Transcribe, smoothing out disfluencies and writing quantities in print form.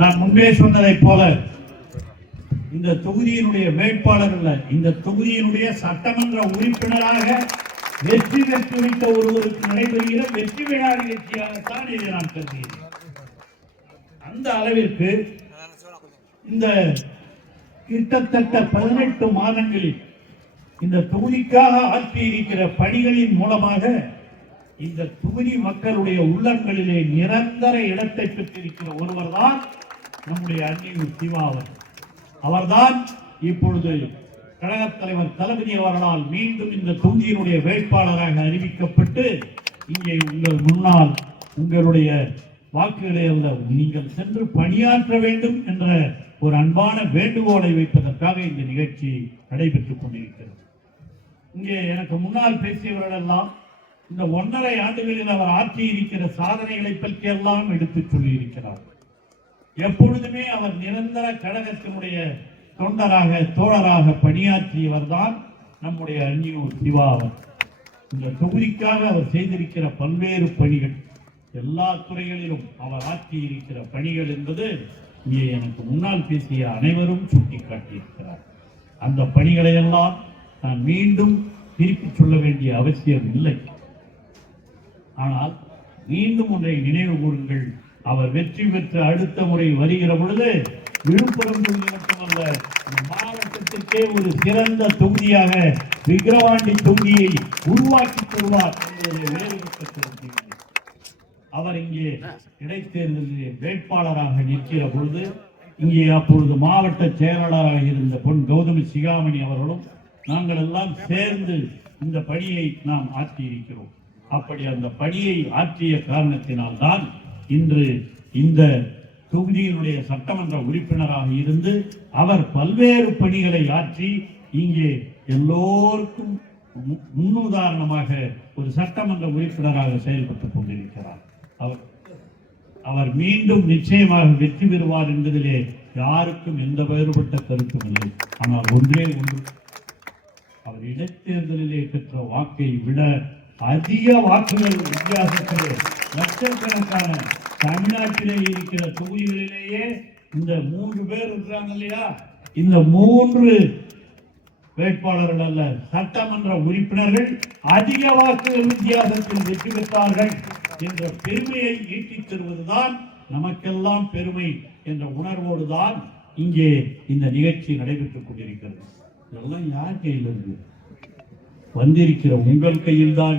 நான் முன்பே சொன்னதை போல இந்த தொகுதியினுடைய வேட்பாளர் அல்ல, இந்த தொகுதியினுடைய சட்டமன்ற உறுப்பினராக வெற்றி பெற்று வைத்த ஒருவருக்கு நடைபெறுகிற வெற்றி விழா நிகழ்ச்சியாகத்தான் இதை நான் கருதுகிறேன். அந்த அளவிற்கு இந்த கிட்டத்தட்ட 18 மாதங்களில் இந்த தொகுதிக்காக ஆற்றியிருக்கிற பணிகளின் மூலமாக இந்த தொகுதி மக்களுடைய உள்ளங்களிலே நிரந்தர இடத்தை பெற்றிருக்கிற ஒருவர் தான் நம்முடைய அன்னியூர் சிவா அவர்தான் இப்பொழுது கழகத் தலைவர் தளபதி அவர்களால் மீண்டும் இந்த தொகுதியினுடைய வேட்பாளராக அறிவிக்கப்பட்டு இங்கே உங்கள் முன்னால் உங்களுடைய வாக்குகளை அல்ல நீங்கள் சென்று பணியாற்ற வேண்டும் என்ற ஒரு அன்பான வேண்டுகோளை வைப்பதற்காக இந்த நிகழ்ச்சி நடைபெற்றுக் கொண்டிருக்கிறது. இங்கே எனக்கு முன்னால் பேசியவர்கள் எல்லாம் இந்த 1.5 ஆண்டுகளில் அவர் ஆற்றி இருக்கிற சாதனைகளை பற்றி எல்லாம் எடுத்துச் சொல்லி இருக்கிறார். எப்பொழுதுமே அவர் நிரந்தர கழகத்தினுடைய தொண்டராக தோழராக பணியாற்றியவர் தான் நம்முடைய அன்னியூர் சிவா அவர். இந்த தொகுதிக்காக அவர் செய்திருக்கிற பல்வேறு பணிகள், எல்லா துறைகளிலும் அவர் ஆற்றியிருக்கிற பணிகள் என்பது இங்கே எனக்கு முன்னால் பேசிய அனைவரும் சுட்டிக்காட்டியிருக்கிறார். அந்த பணிகளை எல்லாம் நான் மீண்டும் திருப்பி சொல்ல வேண்டிய அவசியம் இல்லை. ஆனால் மீண்டும் ஒன்றை நினைவு கூறுங்கள், அவர் வெற்றி பெற்ற அடுத்த முறை வருகிற பொழுது விழுப்புரம் தொகுதி மட்டுமல்ல மாவட்டத்திற்கே ஒரு சிறந்த தொகுதியாக விக்கிரவாண்டி தொகுதியை உருவாக்கி தருவார் என்பதை வேறுபட்டு அவர் இங்கே இடைத்தேர்தலில் வேட்பாளராக நிற்கிற பொழுது இங்கே அப்பொழுது மாவட்ட செயலாளராக இருந்த பொன் கௌதமி சிகாமணி அவர்களும் நாங்கள் எல்லாம் சேர்ந்து இந்த பணியை நாம் ஆற்றியிருக்கிறோம். அப்படி அந்த பணியை ஆற்றிய காரணத்தினால்தான் இன்று இந்த தொகுதியினுடைய சட்டமன்ற உறுப்பினராக இருந்து அவர் பல்வேறு பணிகளை ஆற்றி இங்கே எல்லோருக்கும் முன்னுதாரணமாக ஒரு சட்டமன்ற உறுப்பினராக செயல்பட்டுக் கொண்டிருக்கிறார். அவர் மீண்டும் நிச்சயமாக வெற்றி பெறுவார் என்பதிலே யாருக்கும் எந்த வேறுபட்ட கருத்தும் இல்லை. ஆனால் ஒன்றே ஒன்று, அவர் இடைத்தேர்தலிலே பெற்ற வாக்கை விட அதிக வாக்குகள் வித்தியாசத்திலே லட்சக்கணக்கான தமிழ்நாட்டிலே இருக்கிற தொகுதிகளிலேயே இந்த 3 பேர் இருக்கிறாங்க இல்லையா, இந்த 3 வேட்பாளர்கள் அல்ல சட்டமன்ற உறுப்பினர்கள் அதிக வாக்குகள் வித்தியாசத்தில் வெற்றி பெற்றார்கள் என்ற பெருமையை ஈட்டித் தருவதுதான் நமக்கெல்லாம் பெருமை என்ற உணர்வோடு தான் இங்கே இந்த நிகழ்ச்சி நடைபெற்றுக் கொண்டிருக்கிறது. இதெல்லாம் யார் கையில் இருக்கு? வந்திருக்கிற உங்கள் கையில் தான்